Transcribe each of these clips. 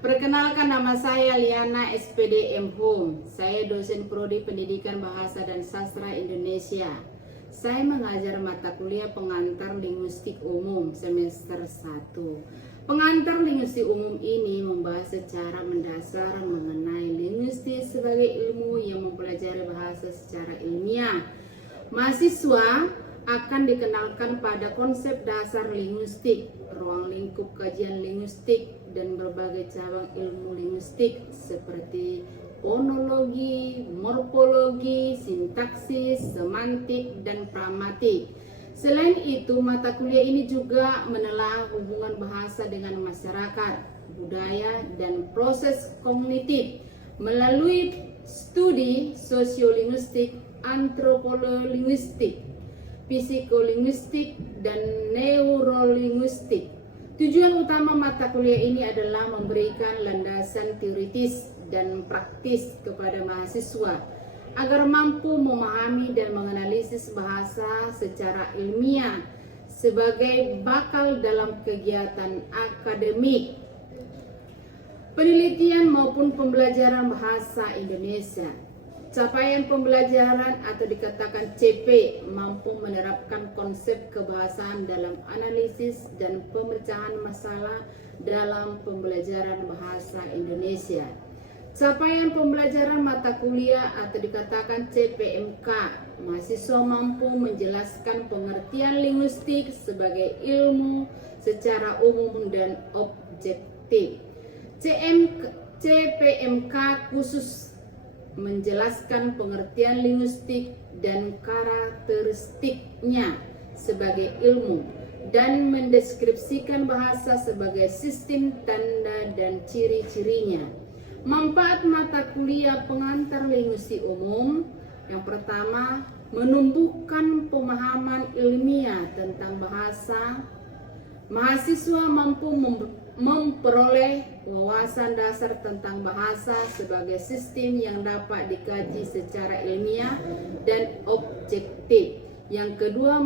Perkenalkan, nama saya Liana SPD M. Home. Saya dosen Prodi Pendidikan Bahasa dan Sastra Indonesia. Saya mengajar mata kuliah pengantar linguistik umum semester 1. Pengantar linguistik umum ini membahas secara mendasar mengenai linguistik sebagai ilmu yang mempelajari bahasa secara ilmiah. Mahasiswa akan dikenalkan pada konsep dasar linguistik, ruang lingkup kajian linguistik, dan berbagai cabang ilmu linguistik seperti fonologi, morfologi, sintaksis, semantik, dan pragmatik. Selain itu, mata kuliah ini juga menelaah hubungan bahasa dengan masyarakat, budaya, dan proses kognitif melalui studi sosiolinguistik, antropologinguistik, psikolinguistik, dan neurolinguistik. Tujuan utama mata kuliah ini adalah memberikan landasan teoritis dan praktis kepada mahasiswa agar mampu memahami dan menganalisis bahasa secara ilmiah sebagai bakal dalam kegiatan akademik, penelitian maupun pembelajaran bahasa Indonesia. Capaian pembelajaran atau dikatakan CP mampu menerapkan konsep kebahasaan dalam analisis dan pemecahan masalah dalam pembelajaran bahasa Indonesia. Capaian pembelajaran mata kuliah atau dikatakan CPMK, mahasiswa mampu menjelaskan pengertian linguistik sebagai ilmu secara umum dan objektif. CPMK khusus menjelaskan pengertian linguistik dan karakteristiknya sebagai ilmu dan mendeskripsikan bahasa sebagai sistem tanda dan ciri-cirinya. Manfaat mata kuliah pengantar linguistik umum: yang pertama, menumbuhkan pemahaman ilmiah tentang bahasa. Mahasiswa mampu memperoleh wawasan dasar tentang bahasa sebagai sistem yang dapat dikaji secara ilmiah dan objektif. Yang kedua,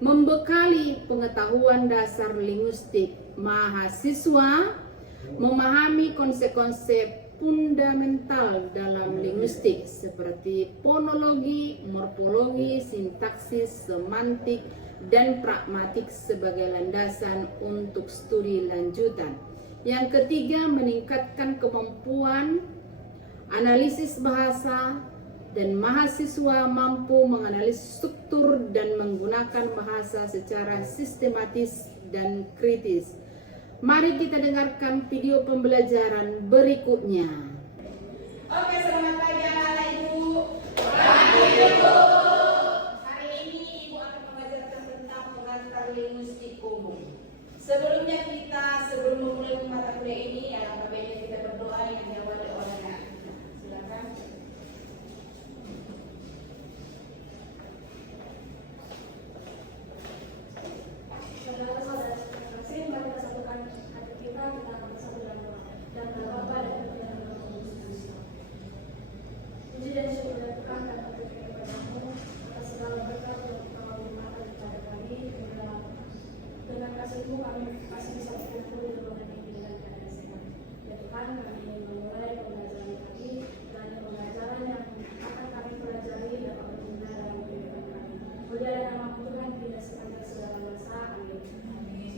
membekali pengetahuan dasar linguistik. Mahasiswa memahami konsep-konsep fundamental dalam linguistik seperti fonologi, morfologi, sintaksis, semantik, dan pragmatik sebagai landasan untuk studi lanjutan. Yang ketiga, meningkatkan kemampuan analisis bahasa, dan mahasiswa mampu menganalisis struktur dan menggunakan bahasa secara sistematis dan kritis. Mari kita dengarkan video pembelajaran berikutnya. Oke, selamat pagi anak-anak Ibu. Pagi Ibu. Hari ini Ibu akan mengajarkan tentang pengantar linguistik umum. Sebelum memulai mata kuliah ini, alangkah baiknya kita berdoa yang diawali oleh anak. Silakan. Saudara-saudara terkasih, mari kita satukan hati kita akan bersatu dalam doa. Dan Bapa dan Putra dan Roh Kudus. Puji dan syukur dan Tuhan dan berterima kepadamu atas segala berkat yang Kau limpahkan kepada kami. Dengan kasih-Mu kami masih bisa berkumpul di ruangan ini dengan keadaan sehat. Ya Tuhan, kami ingin memulai pembelajaran kami dan pembelajaran yang akan kami pelajari dapat berguna dalam kehidupan kami. Mulia nama Tuhan tidak sepanjang segala masa. Amin.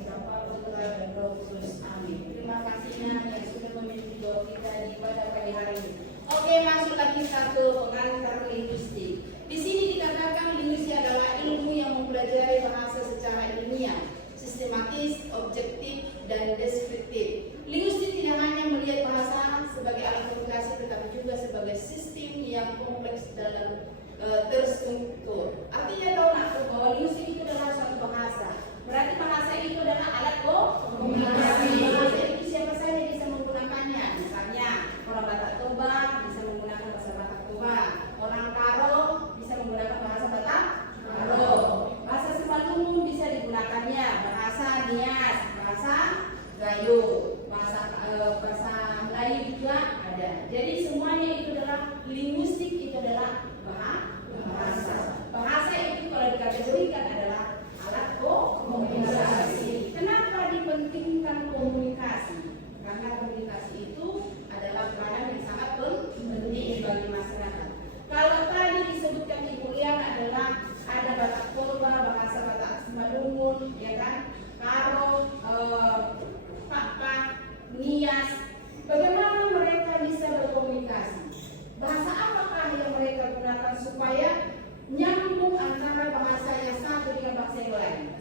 Bapa, Putra, dan Roh Kudus. Amin. Terima kasihnya yang sudah memimpin doa kita di pada pagi hari ini. Oke, masuk lagi satu pengantar linguistik. Di sini dikatakan linguistik adalah ilmu yang mempelajari bahasa secara ilmiah, sistematis, objektif, dan deskriptif. Linguistik tidak hanya melihat bahasa sebagai alat komunikasi, tetapi juga sebagai sistem yang kompleks dalam terstruktur. Artinya tahu nak bahwa linguistik itu adalah suatu bahasa. Berarti bahasa itu adalah alat komunikasi. Bahasa itu siapa saja bisa menggunakannya. Misalnya orang Batak Toba bisa menggunakan bahasa Batak Toba. Orang Karo bisa menggunakan bahasa Batak Karo. Bahasa Semalungun bisa digunakannya. Bahasa Nias, bahasa Gayo, bahasa Melayu juga ada. Jadi semuanya itu adalah linguistik, itu adalah bahasa. Bahasa itu kalau dikategorikan adalah alat komunikasi. Kenapa dipentingkan komunikasi? Karena Nias. Bagaimana mereka bisa berkomunikasi? Bahasa apakah yang mereka gunakan supaya nyambung antara bahasa yang satu dengan bahasa yang lain?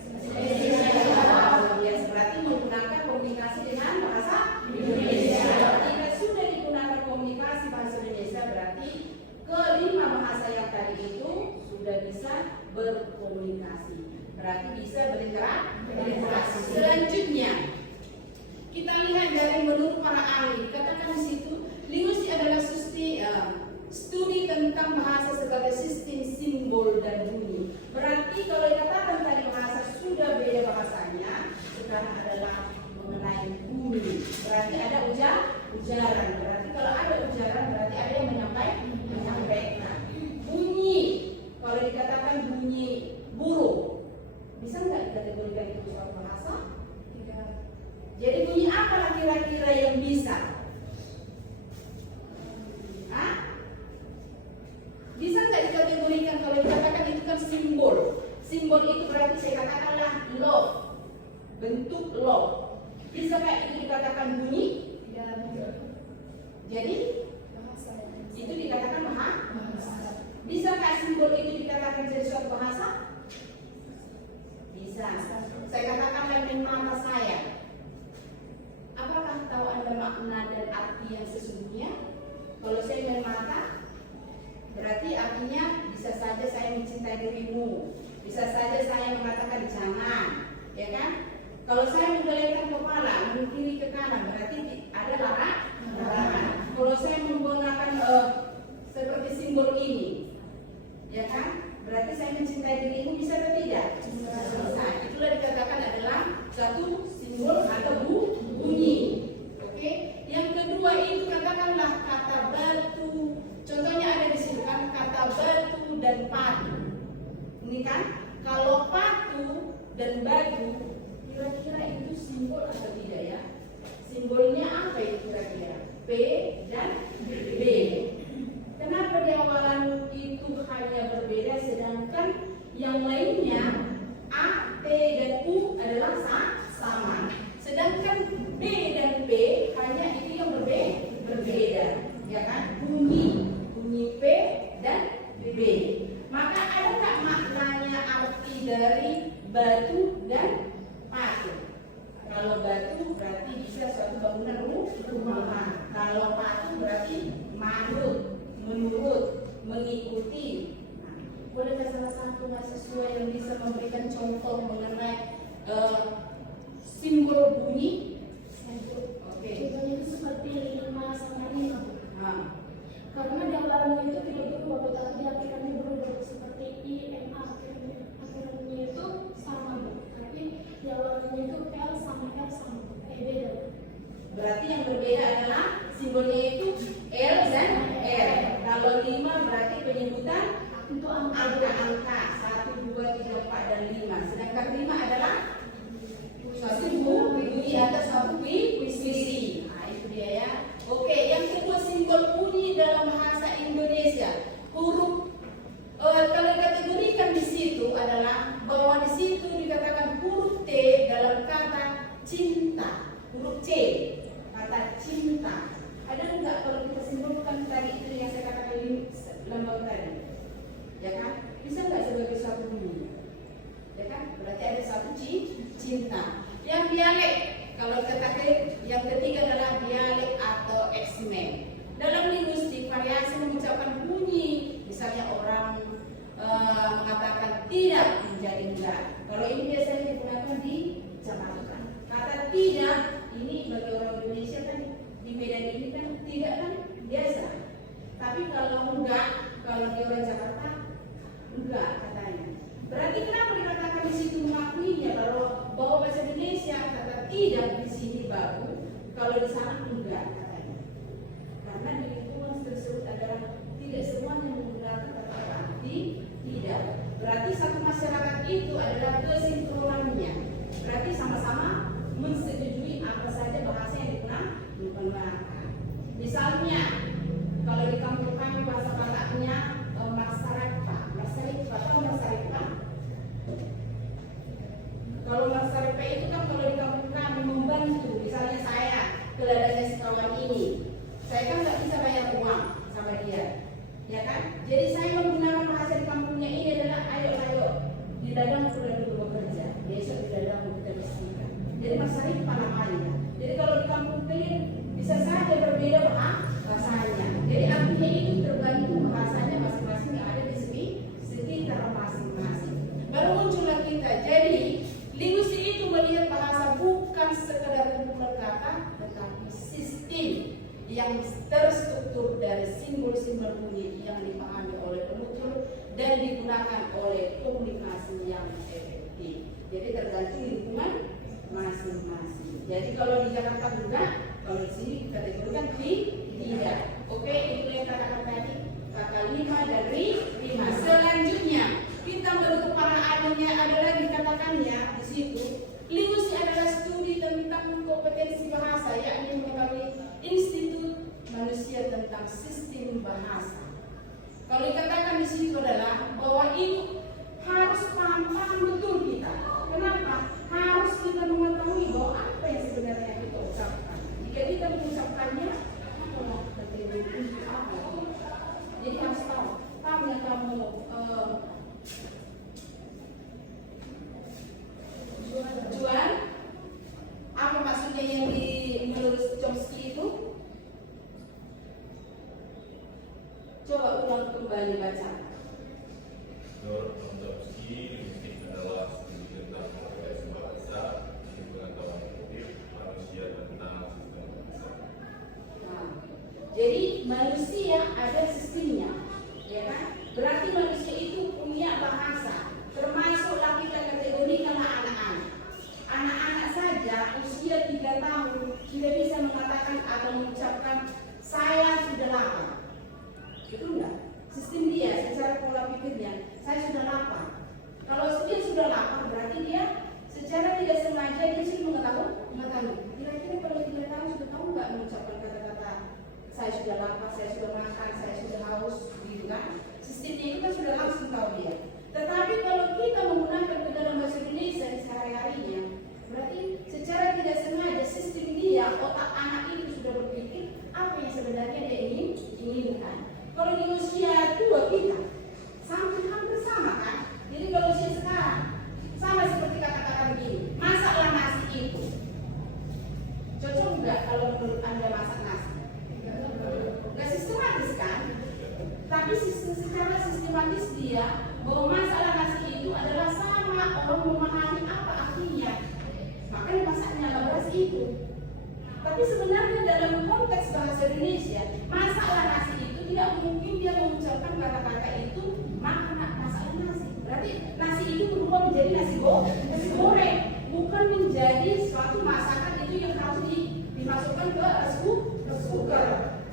Biasa berarti menggunakan komunikasi dengan bahasa Indonesia. Jika sudah digunakan komunikasi bahasa Indonesia, berarti kelima bahasa yang tadi itu sudah bisa berkomunikasi. Berarti bisa berinteraksi. Selanjutnya, kita lihat dari menurut para ahli, katakan di situ, linguistik adalah studi tentang bahasa sebagai sistem simbol dan bunyi. Berarti kalau dikatakan tadi bahasa sudah beda bahasanya, sekarang adalah mengenai bunyi. Berarti ada ujaran. Berarti kalau ada ujaran, berarti ada yang menyampaikan. Bunyi, kalau dikatakan bunyi burung, bisa nggak dikategorikan itu suatu bahasa? Tidak. Jadi bunyi apa kira-kira yang bisa? Bisa nggak dikategorikan kalau dikatakan itu kan simbol? Simbol itu berarti saya katakanlah love, bentuk love. Bisa nggak itu dikatakan bunyi? Tidak. Jadi bahasa itu dikatakan bahasa. Bisa nggak simbol itu dikatakan jadi suatu bahasa? Bisa. Saya katakan main mata saya. Apakah tahu Anda makna dan arti yang sesungguhnya? Kalau saya main mata, berarti artinya bisa saja saya mencintai dirimu, bisa saja saya mengatakan jangan, ya kan? Kalau saya menggelengkan kepala, mengkiri ke kanan, berarti ada larangan. Kalau saya menggunakan seperti simbol ini, ya kan? Berarti saya mencintai dirimu, bisa atau tidak? Bisa. Itulah dikatakan adalah satu simbol atau bunyi. Oke? Yang kedua itu katakanlah kata batu. Contohnya ada di sini kan kata batu dan padu. Ini kan kalau patu dan batu kira-kira itu simbol atau tidak ya? Simbolnya apa itu kira-kira? P dan B. Kenapa di awalan itu hanya berbeda sedangkan yang lainnya A, T dan U adalah sama. Sedangkan B dan P hanya itu yang berbeda, ya kan? Bunyi P dan B. Maka ada tak maknanya arti dari batu dan patu? Kalau batu berarti bisa suatu bangunan rumah. Kalau patu berarti menurut, mengikuti. Bolehkah salah satu mahasiswa yang bisa memberikan contoh mengenai simbol bunyi? Oke. Contohnya itu seperti 5 sama 5. Karena di awalannya itu tidak berubah, tetapi akhirnya berubah seperti I, M, A. Akhirnya itu sama, tapi di awalannya itu L sama beda. Berarti yang berbeda adalah simbolnya itu L dan R. Kalau 5 berarti penyebutan Untuk angka-angka 1, 2, 3, 4 dan 5. Sedangkan 5 adalah suatu bunyi atau suatu puisi. Nah, itu dia ya. Oke, yang kedua simbol bunyi dalam bahasa Indonesia. Huruf kalau dikategorikan di situ adalah bahwa di situ dikatakan huruf T dalam kata cinta. Huruf C, kata cinta. Ada enggak kalau kita simpulkan tadi itu yang saya katakan lambang tadi? Ya kan? Bisa enggak sebagai suatu bunyi? Ya kan? Berarti ada satu cinta. Yang dialek, kalau yang ketiga adalah dialek atau eksmen. Dalam linguistik variasi mengucapkan bunyi, misalnya orang mengatakan tidak menjadi enggak. Kalau ini biasanya digunakan di Jakarta. Kata tidak ini bagi orang Indonesia kan di Medan ini kan tidak kan biasa. Tapi kalau enggak, kalau di orang Jakarta enggak katanya. Berarti kenapa dikatakan di situ mengakuinya bahwa bahasa Indonesia kata tidak di sini baru, kalau di sana enggak katanya. Karena di lingkungan tersebut adalah tidak semuanya menggunakan kata tidak. Berarti satu masyarakat itu adalah kesinkronannya. Berarti sama-sama mensetujui apa saja bahasa yang digunakan. Misalnya kalau di kampung kami bahasa Bataknya Masyarakat. Kalau masyarakat itu kan kalau di kampung kami membantu, misalnya saya ke kawan ini. Saya kan nggak bisa bayar uang sama dia, ya kan? Jadi saya menggunakan bahasa di kampungnya ini adalah ayo di dalam sudah dulu bekerja, besok di dalam kita bersihkan. Jadi masalahnya kepala manja. Jadi kalau di kampung ini bisa saja berbeda bahasanya. Jadi artinya itu tergantung bahasanya masing-masing yang ada di sekitar masing-masing. Baru muncullah kita. Jadi linguistik itu melihat bahasa bukan sekedar kumpulan kata, tetapi sistem yang terstruktur dari simbol-simbol bunyi yang dipahami oleh penutur dan digunakan oleh komunikasi yang efektif. Jadi tergantung lingkungan masing-masing. Jadi kalau di Jakarta juga, kalau di sini kategorikan tidak. Oke, itu yang katakan tadi kata 5 dari 5. Selanjutnya kita bentuk paradigmanya adalah dikatakannya di situ. Linguistik adalah studi tentang kompetensi bahasa, yakni mengetahui institut manusia tentang sistem bahasa. Kalau dikatakan di situ adalah bahwa itu harus paham betul kita. Kenapa? Harus kita mengetahui bahwa apa yang sebenarnya kita ucapkan. Jika kita mengucapkannya, apa? Jadi harus tahu. Tahu yang kamu jual. Apa maksudnya yang menurut Chomsky itu? Coba ulang kembali baca. Menurut Chomsky, linguistik adalah studi tentang kompetensi bahasa, pengetahuan motif manusia tentang sistem bahasa. Nah, jadi manusia ada sistemnya, ya kan? Berarti manusia itu punya bahasa, termasuklah kita kategorikan anak-anak. Anak-anak saja usia 3 tahun sudah bisa mengatakan atau mengucapkan saya sudah lapar. Betul enggak? Sistem dia secara pola pikirnya, saya sudah lapar. Kalau dia sudah lapar berarti dia secara tidak sengaja dia sudah mengetahui. Kira-kira kalau 3 tahun sudah tahu nggak mengucapkan kata-kata saya sudah lapar, saya sudah makan, saya sudah haus, gitu kan? Sistemnya itu kan sudah langsung tahu dia. Tetapi kalau kita menggunakan ke dalam bahasa Indonesia di sehari-harinya, berarti secara tidak sengaja sistem dia, otak anak itu sudah berpikir apa yang sebenarnya dia inginkan. Kalau di usia tua kita hampir sama kan? Jadi kalau usia sekarang sama seperti kata-kata begini, masaklah nasi itu. Cocok enggak kalau menurut Anda masak nasi? Enggak sistematis kan? Tapi secara sistematis dia bahwa masalah nasi itu adalah sama orang memahami apa artinya. Makanya masaknya beras itu. Tapi sebenarnya dalam konteks bahasa Indonesia, masalah nasi itu tidak mungkin dia mengucapkan kata-kata itu masalah nasi. Berarti nasi itu berubah menjadi nasi goreng, bukan menjadi suatu masakan itu yang harus dimasukkan ke cooker.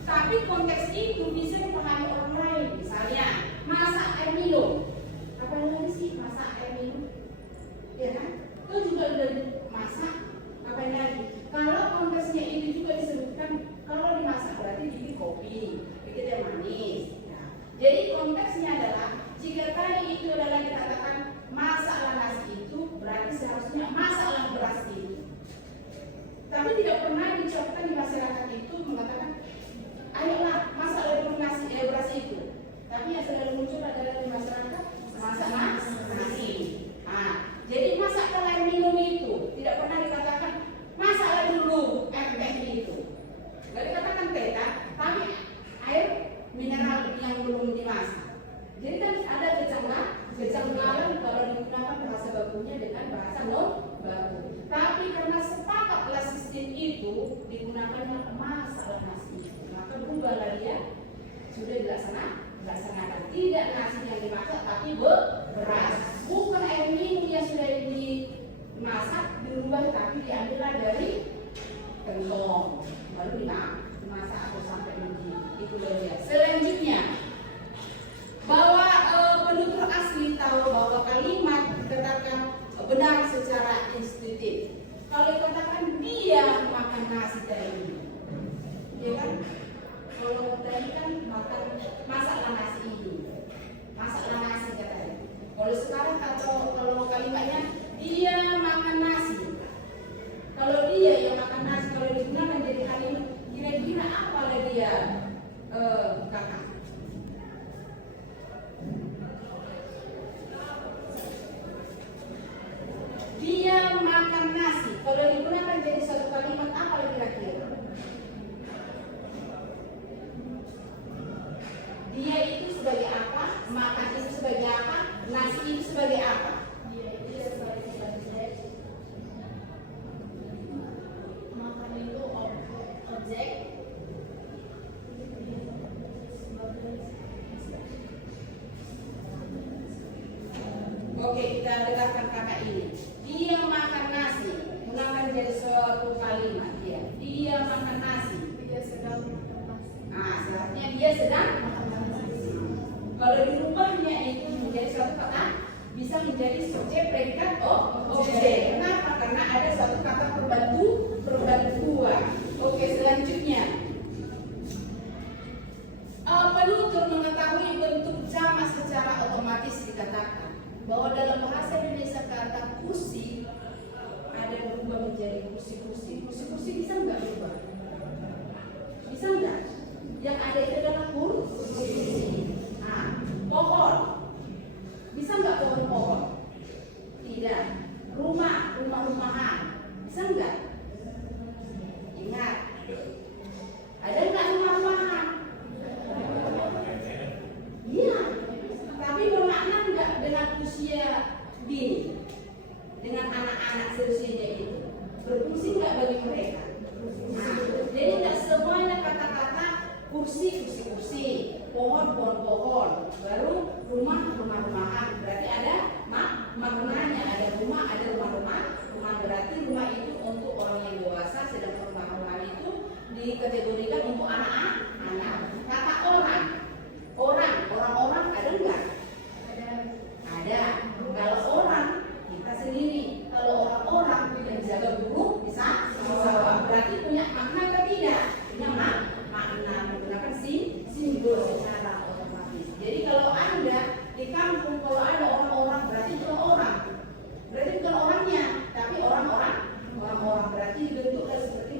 Tapi konteks itu bisa dipahami orang lain. Misalnya masak air minum. Apa lagi sih masak air minum? Ya kan? Itu juga udah masak. Apa lagi? Kalau konteksnya ini juga disebutkan kalau dimasak berarti bikin kopi, bikin teh manis. Nah, jadi konteksnya adalah jika tadi itu adalah dikatakan masaklah nasi itu berarti seharusnya masaklah beras itu. Tapi tidak pernah diucapkan di masyarakat itu mengatakan ayolah masaklah nasi beras itu. Tapi yang selalu muncul adalah di masyarakat masak nasi. Nah, jadi masaklah air minum itu tidak pernah dikatakan masaklah dulu air teh itu. Gak dikatakan teh kan? Tapi air mineral yang belum dimasak. Jadi kan ada kejanggalan kalau digunakan bahasa bakunya dengan bahasa non baku. Tapi karena sepakatlah sistem itu digunakannya masalah nasi, maka berubahlah dia sudah dilaksanakan tidak nasi yang dimasak tapi beras, bukan air minum yang sudah dimasak dirubah tapi diambillah dari gentong baru dimasak atau sampai mendidih. Itu dia. Selanjutnya bahwa penutur asli tahu bahwa kalimat dikatakan benar secara intuitif. Kalau dikatakan dia makan nasi tadi, ya kan? Kalau tadi kan makan masaklah nasi ini, masaklah nasi katanya. Kalau sekarang kalau kalimatnya dia makan nasi. Kalau dia yang makan nasi, kalau digunakan jadi kalimat, kira kita dengarkan kakak ini. Dia makan nasi. Gunakan jadi suatu kalimat. Ya. Dia makan nasi. Dia sedang makan nasi. Nah, seharusnya dia sedang makan nasi. Kalau di rumahnya itu menjadi suatu kata, bisa menjadi subjek, predikat, objek. Kenapa? Karena ada suatu kata perbantuan. Oke, selanjutnya. Penutur mengetahui bentuk jamak secara otomatis dikatakan bahwa dalam bahasa Indonesia kata kursi ada berubah menjadi kursi-kursi. Kursi-kursi bisa nggak berubah? Bisa nggak? Yang ada itu adalah kursi. Nah, pohon. Bisa nggak pohon-pohon? Tidak. Rumah-rumahan. Bisa nggak? Ingat. Ada nggak rumah-rumahan? Iya, tapi bermakna enggak dengan usia dini, dengan anak-anak seusianya itu berfungsi enggak bagi mereka? Nah, jadi enggak semuanya kata-kata kursi, pohon, baru rumahan. Berarti ada maknanya, ada rumah, ada rumah. Berarti rumah itu untuk orang yang dewasa, sedangkan rumah itu dikategorikan untuk anak-anak. Kata orang ada enggak? Ada. Kalau orang kita sendiri, kalau orang menjaga burung bisa berarti punya makna atau tidak? Punya makna, menggunakan simbol secara otomatis. Jadi kalau Anda di kampung, kalau ada orang-orang berarti itu orang. Berarti bukan orangnya, tapi orang-orang berarti dibentuklah seperti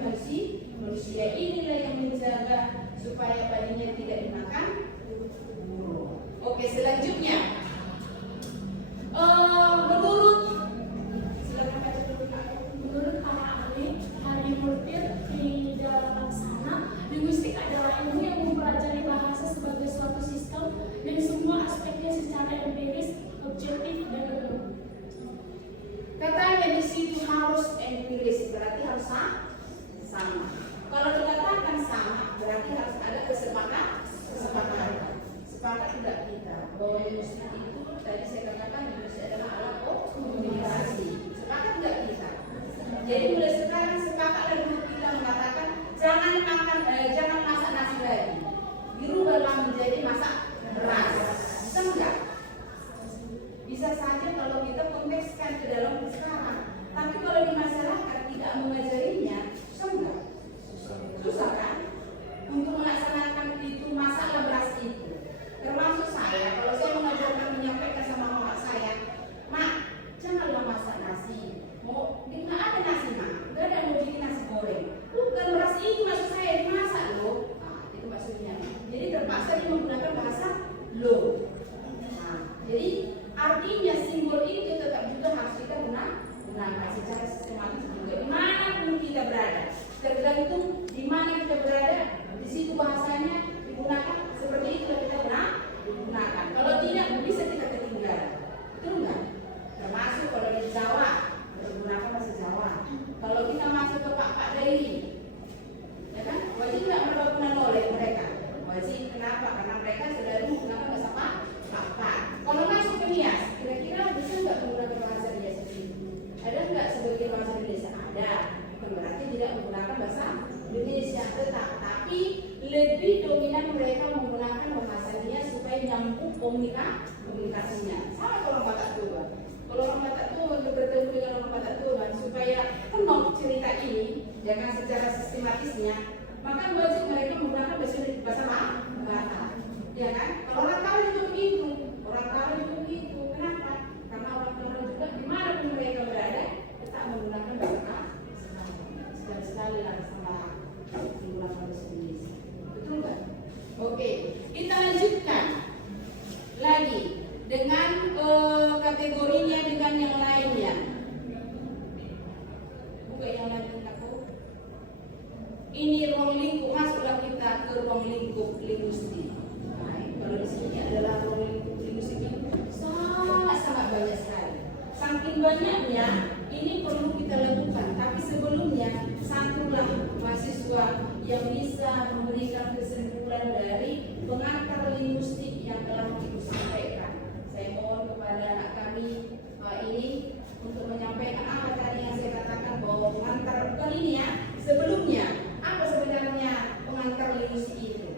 manusia. Inilah yang menjaga supaya bayinya tidak dimakan. Oke, selanjutnya Menurut para ahli Murphy di dalam laksana, linguistik adalah ilmu yang mempelajari bahasa sebagai suatu sistem dan semua aspeknya secara empiris, objektif, dan umum. katanya di situ harus empiris, berarti harus sama. Kalau dikatakan sama, berarti harus ada kesepakatan. Sepakat tidak kita bahwa linguistik itu tadi saya katakan linguistik adalah alat komunikasi. Sepakat tidak kita? Jadi mulai sekarang sepakatlah dulu kita mengatakan jangan masak nasi lagi. Dirubahlah menjadi masak beras. Bisa enggak? Bisa saja kalau kita kontekskan ke dalam sekarang. Tapi kalau di masyarakat tidak mengajarinya, susah enggak? Susah kan? Untuk melaksanakan itu masaklah beras itu. Termasuk saya, kalau saya menyampaikan sama mama saya, "Mak, janganlah masak nasi. Nggak ada nasi, Mak. Nggak ada mau bikin nasi goreng. Bukan beras itu maksud saya dimasak loh." Nah, itu maksudnya. Jadi terpaksa dia menggunakan bahasa lo. Nah, jadi artinya simbol itu tetap juga harus kita gunakan secara sistematis juga. Dimanapun kita berada, tergantung di mana kita berada, di situ bahasanya digunakan seperti itu kita gunakan. Kalau tidak bisa kita ketinggalan. Betul enggak? Termasuk kalau di Jawa menggunakan bahasa Jawa. Kalau kita masuk ke Pak Dairi, ya kan? Wajib tidak melakukan oleh mereka. Wajib kenapa? Karena mereka selalu menggunakan bahasa Pak. Kalau masuk ke Nias, kira-kira bisa nggak menggunakan bahasa Nias itu? Ada nggak sebagian bahasa Indonesia? Ada. Bukan berarti tidak menggunakan bahasa Indonesia tetap, tapi lebih dominan mereka menggunakan bahasa Nias supaya nyambung komunikasinya. Sama kalau orang Batak Tua. Kalau orang Batak Tua bertemu dengan orang Batak Tua supaya penuh cerita ini dengan secara sistematisnya, maka wajib mereka menggunakan bahasa Batak. Ya kan? Kalau orang Karo juga begitu. Kenapa? Karena orang Karo juga dimanapun mereka berada tetap menggunakan bahasa Batak. Sekali-sekali lah sama menggunakan bahasa Indonesia. Betul nggak? Oke, kita lanjutkan lagi dengan kategorinya dengan yang lainnya. Bukan yang lain aku. Ini ruang lingkup, masuklah kita ke ruang lingkup linguistik. Nah, kalau di sini adalah ruang lingkup linguistik yang sangat banyak sekali. Saking banyaknya, ini perlu kita lakukan. Tapi sebelumnya, satulah mahasiswa yang bisa memberikan kesimpulan dari pengantar linguistik yang telah ibu sampaikan. Saya mohon kepada anak kami ini untuk menyampaikan apa tadi yang saya katakan bahwa pengantar bukan ini ya. Sebelumnya apa sebenarnya pengantar linguistik itu?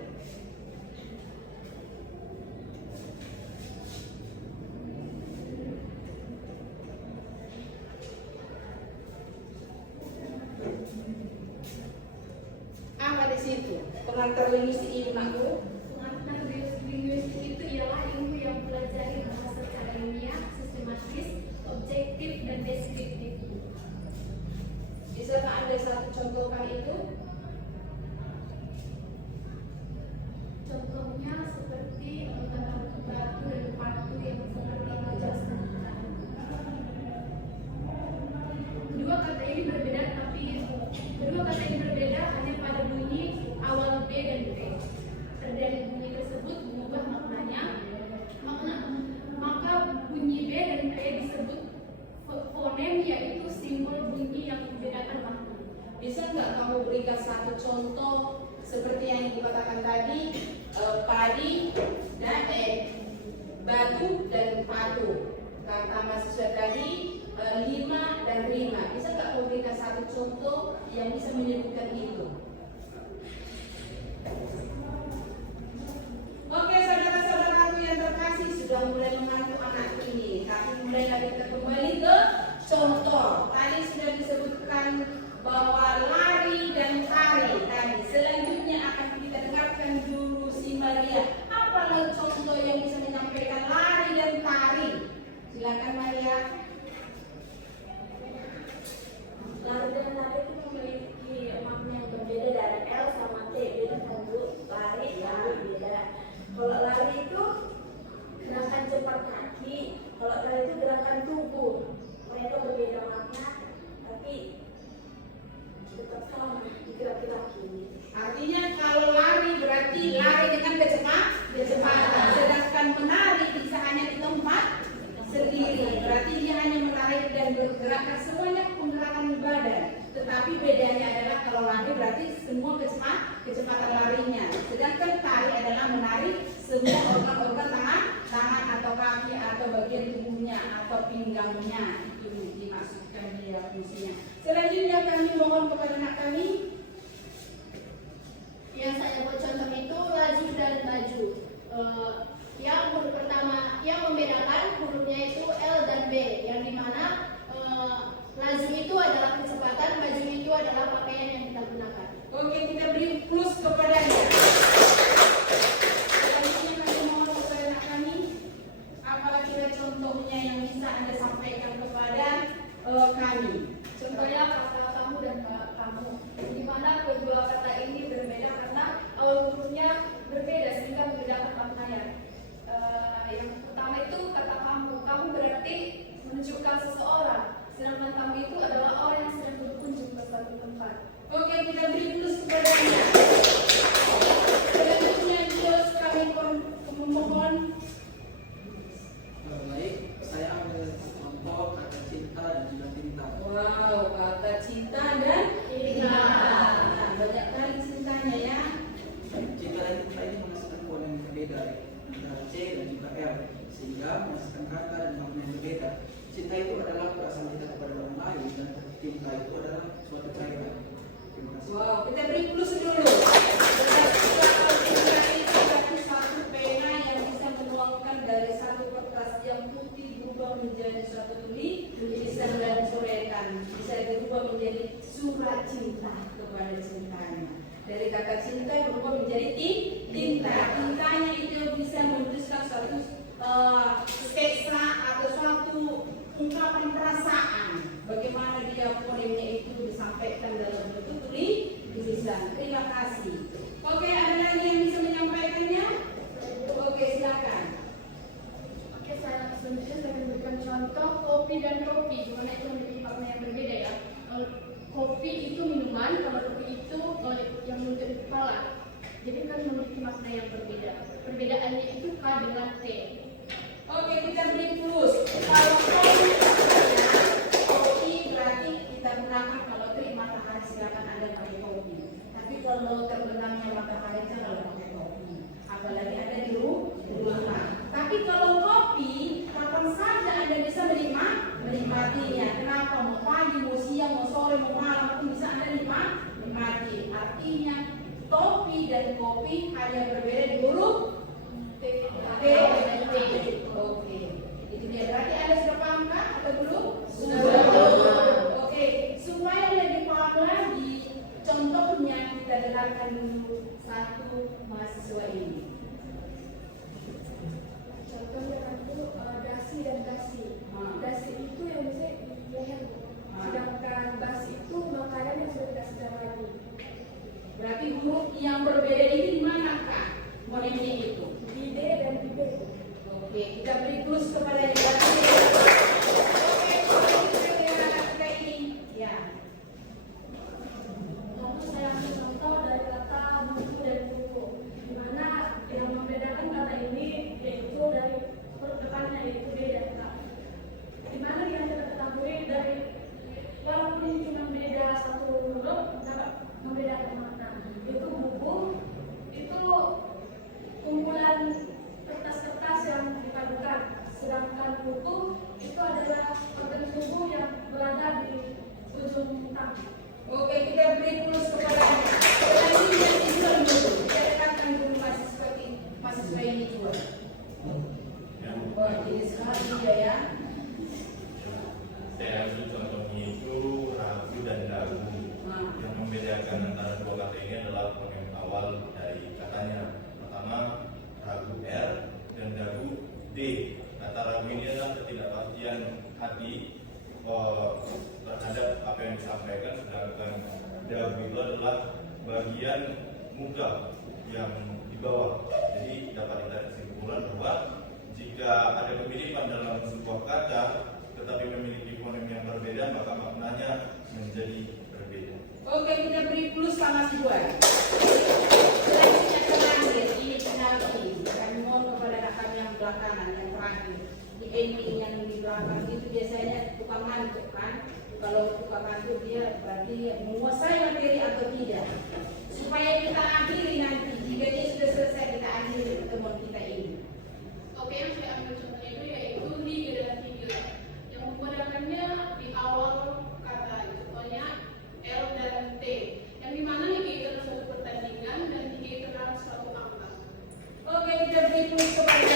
Apa di situ pengantar linguistik itu, Makku? Pengantar linguistik itu ialah ilmu yang mempelajari bahasa secara ilmiah, sistematis, objektif, dan deskriptif. Bisakah Anda satu contohkan itu? Contohnya seperti tentang batu dan paku yang seperti dijelaskan. Kedua kata ini berbeda hanya pada bunyi awal B dan B. Dari bunyi tersebut mengubah maknanya. Maka bunyi B dan P disebut fonem, yaitu simbol bunyi yang membedakan makna. Bisa nggak kamu berikan satu contoh seperti yang dikatakan tadi, padi dan batu dan patu. Kata mahasiswa tadi lima dan rima. Bisa nggak kamu berikan satu contoh yang bisa menyebutkan itu? Oke, saudara-saudaraku yang terkasih, sudah mulai mengantuk anak ini. Tapi mulailah kita kembali ke contoh. Tadi sudah disebutkan bahwa lari dan tari tadi. Selanjutnya akan kita dengarkan dulu si Maria. Apa contoh yang bisa menyampaikan lari dan tari? Silakan Maria. Lari dan tari itu memiliki makna yang berbeda dari L sama T. Beda kan Bu? Lari beda. Kalau lari itu gerakan cepat kaki, kalau tari itu gerakan tubuh. Mereka berbeda makna, tapi tetap sama di laki-laki. Artinya kalau lari berarti lari dengan kecepatan. Sedangkan menari bisa hanya di tempat sendiri. Berarti dia hanya menarik dan bergerakkan semuanya penggerakan badan. Tetapi bedanya adalah kalau lari berarti semua kecepatan larinya. Sedangkan tari adalah menarik semua organ-organ tangan atau kaki atau bagian tubuhnya atau pinggangnya. Itu dimaksudkan dia fungsinya. Selanjutnya kami mohon kepada anak kami. Yang saya buat contoh itu laju dan baju. Yang huruf pertama yang membedakan hurufnya itu L dan B, yang dimana laju itu adalah kecepatan, baju itu adalah pakaian yang kita gunakan. Oke, kita beri plus kepadanya. Selanjutnya kami mohon kepada anak kami. Apalah kira contohnya yang bisa Anda sampaikan kepada kami? Contohnya kata kamu dan kamu, di mana kedua kata ini berbeda karena awal hurufnya berbeda sehingga membedakan maknanya. Yang pertama itu kata kamu berarti menunjukkan seseorang, sedangkan kamu itu adalah orang yang sedang berkunjung ke suatu tempat. Oke, kita beri plus kepadanya. Selanjutnya Jos kami memohon. Baik, saya ambil contoh kata cinta dan juga tinta. Wow, kata cinta dan tinta. Nah, banyak kali cintanya ya. Cinta dan tinta ini menghasilkan pola yang berbeda antara C dan juga L, sehingga menghasilkan kata dan makna yang berbeda. Cinta itu adalah perasaan kita kepada orang lain, dan tinta itu adalah suatu cairan. Terima kasih. Wow, kita beri plus dulu. Berarti kalau cinta itu berarti satu pena yang bisa menuangkan dari satu kertas yang putih berubah menjadi satu tulisan dan coretan. Bisa berubah menjadi surat cinta kepada cintanya. Dari kata cinta berubah menjadi tinta. Tintanya itu bisa menuliskan suatu sketsa atau suatu ungkapan perasaan. Bagaimana dia fonemnya itu disampaikan dalam bentuk tulisan. Terima kasih. Oke, ada lagi yang bisa menyampaikannya? Oke, silakan. Oke, selanjutnya saya memberikan contoh kopi dan roti, di mana itu memiliki makna yang berbeda ya. Kopi itu minuman, kalau roti itu yang menutup kepala. Jadi kan memiliki makna yang berbeda. Perbedaannya itu K dengan T. Oke, kita beri plus. Kalau kopi berarti kita gunakan kalau terik matahari silakan Anda pakai kopi. Tapi kalau terbenamnya matahari jangan pakai kopi. Apalagi ada di rumah. Tapi kalau kopi kapan saja Anda bisa menikmati dan kopi hanya berbeda di huruf T dan P. Oke. Itu dia. Berarti Anda sudah paham kah atau belum? Sudah. Oke. Supaya lebih paham lagi, contohnya kita dengarkan dulu satu mahasiswa ini. Contohnya itu dasi dan dasi. Dasi itu yang bisa dilihat, sedangkan basi itu makanan yang sudah tidak sedang lagi. Berarti huruf yang berbeda ini di mana kak? Fonemnya itu. Di D dan di B. Oke, kita beri plus kepada yang berarti. Oke, kalau kita lihat anak-anak ini, ya. Lalu saya ambil contoh dari kata buku dan buku, di mana yang membedakan kata ini yaitu dari huruf depannya yaitu B dan K. Di mana yang kita ketahui dari walaupun ini cuma beda satu huruf, dapat membedakan makna. Itu buku, itu kumpulan kertas-kertas yang dipadukan, sedangkan buku itu adalah organ tubuh yang berada di ujung tang. Oke, kita beri plus kepada selanjutnya Islam dulu. Kita dekatkan dulu mahasiswa ini juga. Wah, jadi sekali dia ya. Saya ambil contohnya itu ragu dan dagu. Yang membedakan antara dua kata ini adalah fonem awal dari katanya. Pertama ragu R dan dagu D. Kata ragu ini adalah ketidakpastian hati terhadap apa yang disampaikan, sedangkan dagu itu adalah bagian muka yang di bawah. Jadi dapat kita kesimpulan bahwa jika ada kemiripan dalam sebuah kata tetapi memiliki fonem yang berbeda, maka maknanya menjadi berbeda. Oke, kita beri plus sama si dua. Selanjutnya terakhir, ini penalti. Kami mohon kepada rekan yang belakangan, yang terakhir. Di ending yang di belakang itu biasanya tukang ngantuk kan? Kalau tukang ngantuk dia berarti menguasai materi atau tidak. Supaya kita akhiri nanti, jika dia sudah selesai kita akhiri pertemuan kita ini. Oke, yang saya ambil contohnya itu yaitu hige dan hige. Yang membedakannya di awal kata, contohnya L dan T. Yang dimana hige itu adalah suatu pertandingan dan hige itu adalah suatu angka. Oke, kita beri plus kepada.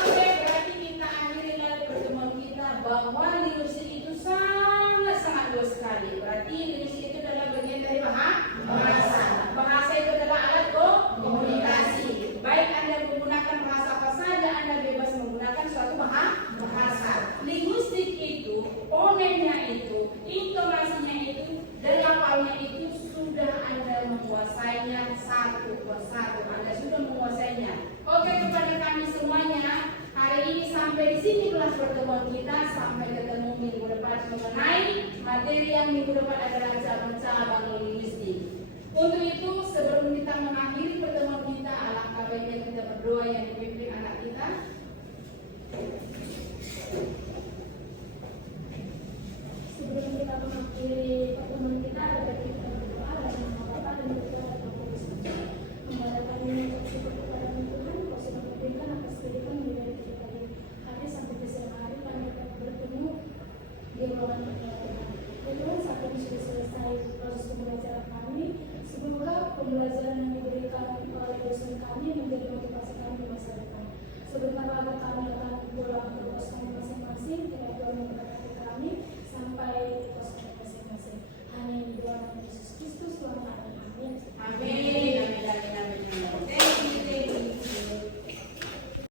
Oke, berarti kita akhiri lagi pertemuan kita bahwa literacy itu sangat luas sekali. Berarti literacy itu adalah bagian dari bahasa. Bahasa itu adalah alat komunikasi. Baik Anda menggunakan bahasa apa saja, Anda bebas menggunakan suatu bahasa. Linguistik itu, fonemnya itu, intonasinya itu, dan lafalnya itu sudah Anda menguasainya satu persatu. Anda sudah menguasainya. Oke, kepada kami semuanya, hari ini sampai di sini kelas pertemuan kita. Sampai ketemu minggu depan mengenai materi yang minggu depan adalah cabang-cabang linguistik. Untuk itu, sebelum kita mengakhiri pertemuan kita, alangkah baiknya kita berdoa yang dipimpin anak kita. Sebelum kita mengakhiri pertemuan kita, ada kita berdoa dan mengharapkan dan berdoa dan berdoa. Memadakan ini untuk syukur kepada Tuhan, kau sudah memberikan atas kehidupan menjadi kita hari sampai ke siang hari kami dapat bertemu di ruangan pertemuan. Tuhan, saat ini sudah selesai proses pembelajaran kami. Semoga pembelajaran yang diberikan oleh dosen kami menjadi motivasi kami di masa depan. Sebentar lagi kami akan pulang ke kos kami